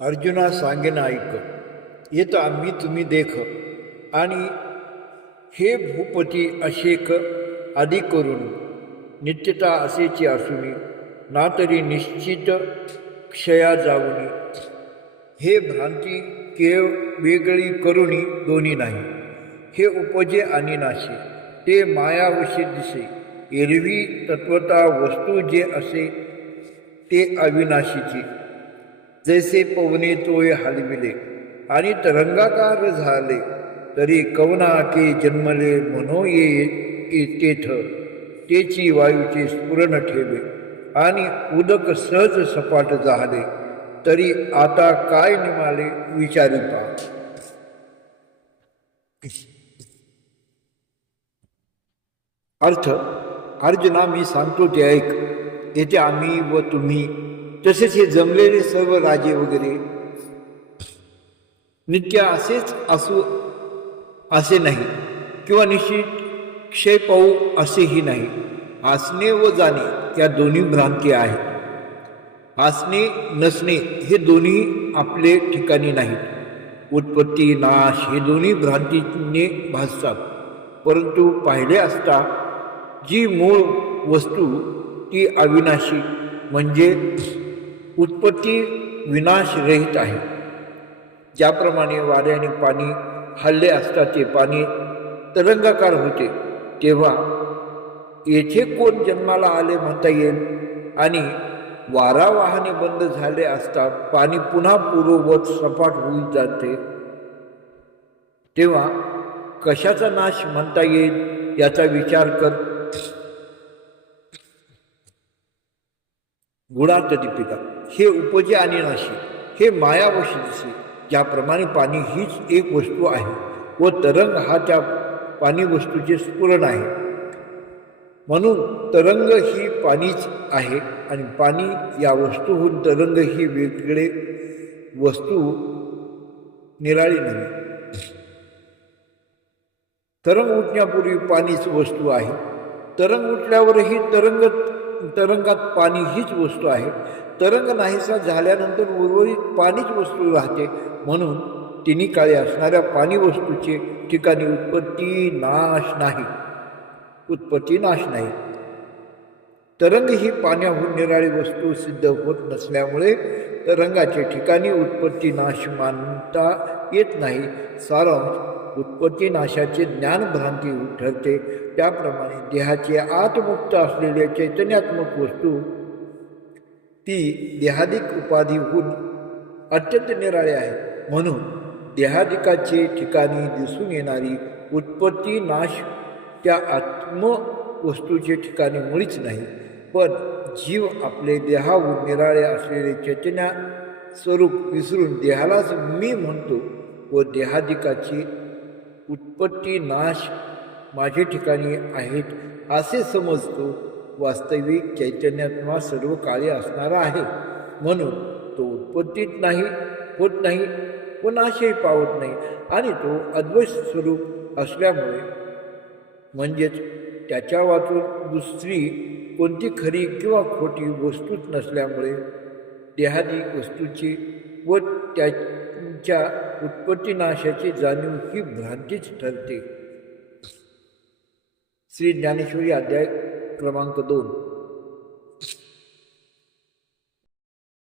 अर्जुना सांगेन ऐक, येत आम्ही तुम्ही देख, आणि हे भूपती अशेक आदी करून नित्यता असेची असूनी, ना तरी निश्चित क्षया जाऊनी. हे भ्रांती केव वेगळी करुणी दोन्ही नाही, हे उपजे आणि नाशी. ते मायावशी दिसे, एरवी तत्वता वस्तू जे असे ते अविनाशीची. जैसे पवने तोय हलविले आणि तरंगाकार झाले, तरी कवना के जन्मले म्हणो ये तेथ. तेची वायूचे स्फुरण ठेवे आणि उदक सहज सपाट झाले, तरी आता काय निमाले विचारी पा. अर्थ, अर्जुना मी सांगतो ते ऐक. येथे आम्ही व तुम्ही तसेच हे जमलेले सर्व राजे वगैरे नित्य असेच असू असे नाही, किंवा निश्चित क्षय पाहू असेही नाही. असणे व जाणे या दोन्ही भ्रांती आहेत. असणे नसणे हे दोन्ही आपले ठिकाणी नाहीत. उत्पत्ती नाश हे दोन्ही भ्रांतीने भासतात. परंतु पाहिले असता जी मूळ वस्तू ती अविनाशी म्हणजे उत्पत्ती विनाश रहित आहे. ज्याप्रमाणे वाऱ्याने पाणी हल्ले असता ते पाणी तरंगाकार होते, तेव्हा येथे कोण जन्माला आले म्हणता येईल. आणि वारा वाहने बंद झाले असता पाणी पुन्हा पूर्ववत सपाट होऊन जाते, तेव्हा कशाचा नाश म्हणता येईल याचा विचार कर. गुणार्थ दीपिका. हे उपजे आणि नाशी, हे मायावशी दिसे. ज्याप्रमाणे पाणी हीच एक वस्तू आहे व तरंग हा त्या पाणी वस्तूचे स्फुरण आहे, म्हणून तरंग ही पाणीच आहे आणि पाणी या वस्तूहून तरंग ही वेगळे वस्तू निराळी नव्हे. तरंग उठण्यापूर्वी पाणीच वस्तू आहे, तरंग उठल्यावरही तरंगात पाणी हीच वस्तू आहे. तरंग नाहीसा झाल्यानंतर उर्वरित पाणीच वस्तू राहते, म्हणून तिन्ही काळी असणाऱ्या पाणी वस्तूचे ठिकाणी उत्पत्ती नाश नाही. तरंग ही पाण्याहून निराळी वस्तू सिद्ध होत नसल्यामुळे तरंगाचे ठिकाणी उत्पत्ती नाश मानता येत नाही. सारांश, उत्पत्ती नाशाचे ज्ञान भ्रांती ठरते. त्याप्रमाणे देहाचे आतमुक्त असलेले चैतन्यात्मक वस्तू ती देहादिक उपाधीहून अत्यंत निराळे आहेत, म्हणून देहादिकाचे ठिकाणी दिसून येणारी उत्पत्ती नाश त्या आत्मवस्तूचे ठिकाणी मुळीच नाही. पण जीव आपले देहाहून निराळे असलेले चैतन्य स्वरूप विसरून देहालाच मी म्हणतो व देहादिकाची उत्पत्ती नाश माझे ठिकाणी आहेत असे समजतो. वास्तविक चैतन्यात्मा सर्व काळी असणारा आहे, म्हणून तो उत्पत्तीत नाही होत नाही व नाशही पावत नाही, आणि तो अद्वैत स्वरूप असल्यामुळे म्हणजेच त्याच्या वाचून दुसरी कोणती खरी किंवा खोटी वस्तूच नसल्यामुळे देहादी वस्तूची व त्यांच्या उत्पत्ती नाशाची जाणीव ही भ्रांतीच ठरते. श्री ज्ञानेश्वरी अध्याय क्रमांक 2.